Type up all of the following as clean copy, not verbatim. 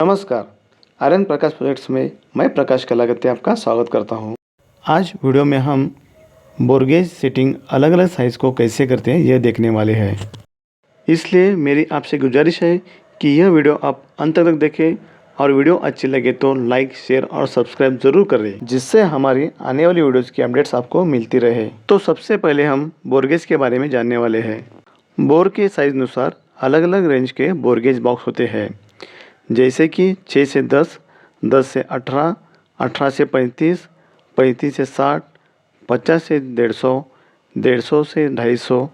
नमस्कार। आर्यन प्रकाश प्रोजेक्ट्स में मैं प्रकाश कलागत्ते आपका स्वागत करता हूं। आज वीडियो में हम बोरगेज सेटिंग अलग अलग साइज़ को कैसे करते हैं यह देखने वाले हैं। इसलिए मेरी आपसे गुजारिश है कि यह वीडियो आप अंत तक देखें और वीडियो अच्छी लगे तो लाइक, शेयर और सब्सक्राइब ज़रूर करें, जिससे हमारी आने वाली वीडियोज़ की अपडेट्स आपको मिलती रहे। तो सबसे पहले हम बोरगेज के बारे में जानने वाले हैं। बोर के साइज़ अनुसार अलग अलग रेंज के बोरगेज बॉक्स होते हैं, जैसे कि 6 से 10, 10 से 18, 18 से 35, 35 से 60, 50 से 150, 150 से 250,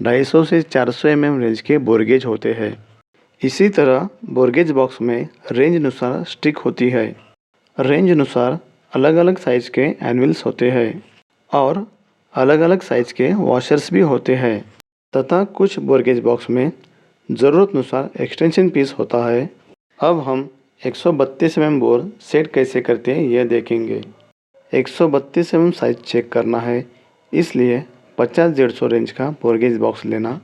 250 से 400 रेंज के बोरगेज होते हैं। इसी तरह बोरगेज बॉक्स में रेंज अनुसार स्टिक होती है। रेंज अनुसार अलग अलग साइज़ के एनविल्स होते हैं और अलग अलग साइज़ के वॉशर्स भी होते हैं तथा कुछ बोरगेज बॉक्स में ज़रूरत अनुसार एक्सटेंशन पीस होता है। अब हम 132 बोर सेट कैसे करते हैं यह देखेंगे। 132 साइज चेक करना है, इसलिए 50-150 रेंज का बोरगेज बॉक्स लेना,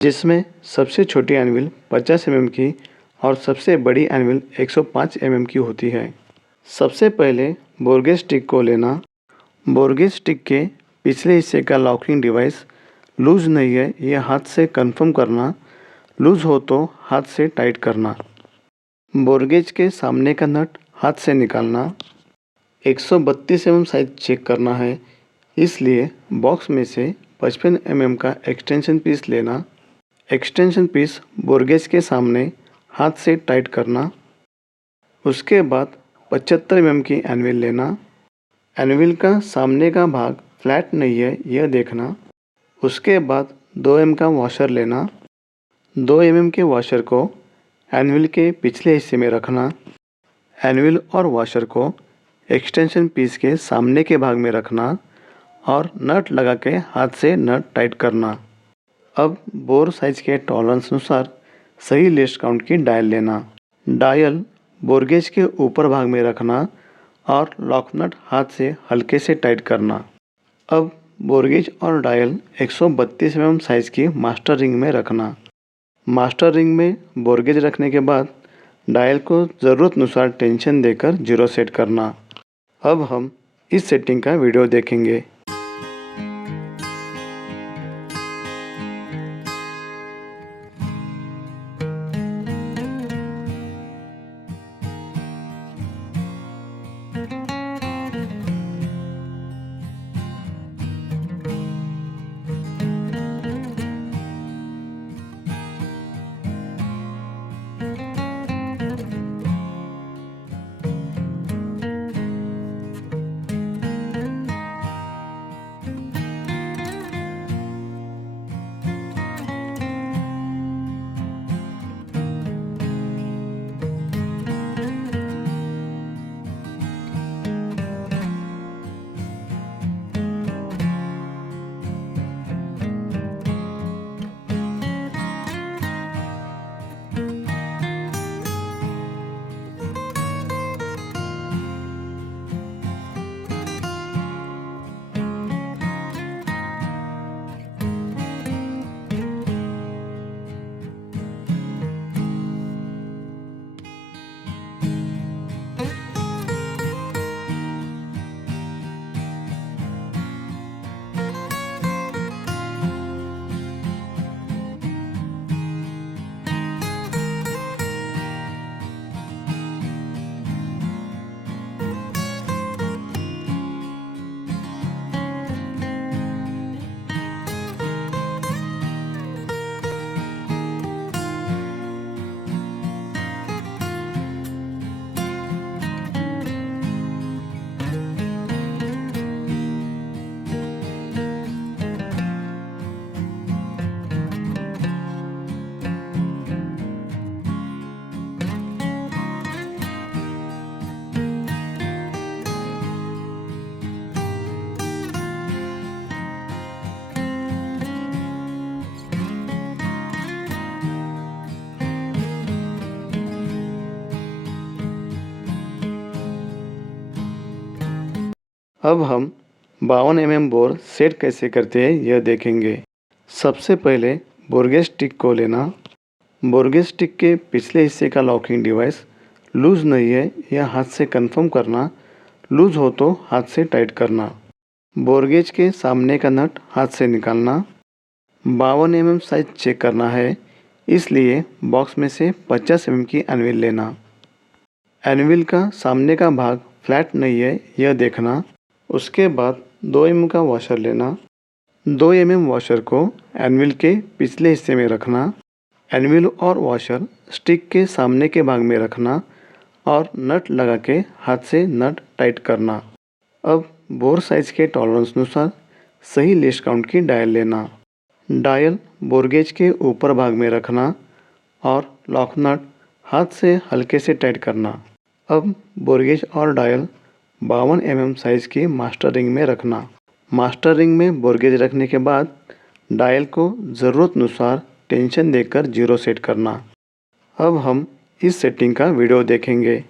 जिसमें सबसे छोटी एनविल 50 की और सबसे बड़ी एनविल 105 की होती है। सबसे पहले बोरगेज स्टिक को लेना। बोरगेज स्टिक के पिछले हिस्से का लॉकिंग डिवाइस लूज नहीं है यह हाथ से कंफर्म करना, लूज हो तो हाथ से टाइट करना। बोरगेज के सामने का नट हाथ से निकालना। 132 साइज चेक करना है, इसलिए बॉक्स में से 55 का एक्सटेंशन पीस लेना। एक्सटेंशन पीस बोरगेज के सामने हाथ से टाइट करना। उसके बाद 75 की एनविल लेना। एनविल का सामने का भाग फ्लैट नहीं है यह देखना। उसके बाद 2 का वॉशर लेना। 2 के वॉशर को एनविल के पिछले हिस्से में रखना। एनविल और वॉशर को एक्सटेंशन पीस के सामने के भाग में रखना और नट लगा के हाथ से नट टाइट करना। अब बोर साइज के टॉलरेंस अनुसार सही लेस्ट काउंट की डायल लेना। डायल बोरगेज के ऊपर भाग में रखना और लॉक नट हाथ से हल्के से टाइट करना। अब बोरगेज और डायल 132 साइज की मास्टर रिंग में रखना। मास्टर रिंग में बोरगेज रखने के बाद डायल को ज़रूरत अनुसार टेंशन देकर 0 सेट करना। अब हम इस सेटिंग का वीडियो देखेंगे। अब हम 52 बोर सेट कैसे करते हैं यह देखेंगे। सबसे पहले बोरगेज स्टिक को लेना। बोरगेज स्टिक के पिछले हिस्से का लॉकिंग डिवाइस लूज़ नहीं है यह हाथ से कंफर्म करना, लूज़ हो तो हाथ से टाइट करना। बोर गेज के सामने का नट हाथ से निकालना। 52 mm साइज चेक करना है, इसलिए बॉक्स में से 50 mm की एनविल लेना। एनविल का सामने का भाग फ्लैट नहीं है यह देखना। उसके बाद 2 mm का वॉशर लेना। 2 mm वॉशर को एनविल के पिछले हिस्से में रखना। एनविल और वॉशर स्टिक के सामने के भाग में रखना और नट लगा के हाथ से नट टाइट करना। अब बोर साइज के टॉलरेंस अनुसार सही लेस्ट काउंट की डायल लेना। डायल बोर गेज के ऊपर भाग में रखना और लॉक नट हाथ से हल्के से टाइट करना। अब बोर गेज और डायल 52 mm साइज की मास्टर रिंग में रखना। मास्टर रिंग में बोर गेज रखने के बाद डायल को ज़रूरत अनुसार टेंशन देकर 0 सेट करना। अब हम इस सेटिंग का वीडियो देखेंगे।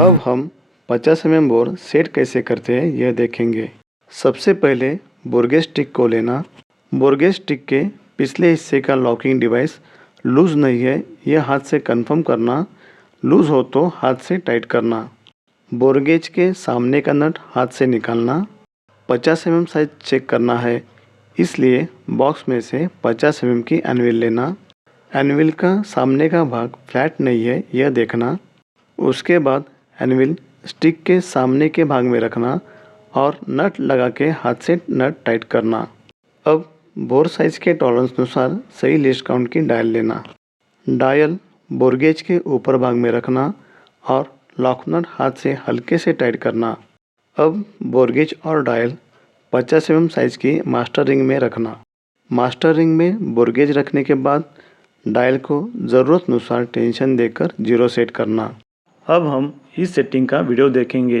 अब हम 50 mm बोर सेट कैसे करते हैं यह देखेंगे। सबसे पहले बोरगेज स्टिक को लेना। बोरगेज स्टिक के पिछले हिस्से का लॉकिंग डिवाइस लूज़ नहीं है यह हाथ से कंफर्म करना, लूज़ हो तो हाथ से टाइट करना। बोरगेज के सामने का नट हाथ से निकालना। 50 mm साइज चेक करना है, इसलिए बॉक्स में से 50 mm की एनविल लेना। एनविल का सामने का भाग फ्लैट नहीं है यह देखना। उसके बाद एनविल स्टिक के सामने के भाग में रखना और नट लगा के हाथ से नट टाइट करना। अब बोर साइज के टॉलरेंस अनुसार सही लिस्ट काउंट की डायल लेना। डायल बोर गेज के ऊपर भाग में रखना और लॉक नट हाथ से हल्के से टाइट करना। अब बोर गेज और डायल 50 mm साइज की मास्टर रिंग में रखना। मास्टर रिंग में बोर गेज रखने के बाद डायल को ज़रूरत अनुसार टेंशन देकर 0 सेट करना। अब हम इस सेटिंग का वीडियो देखेंगे।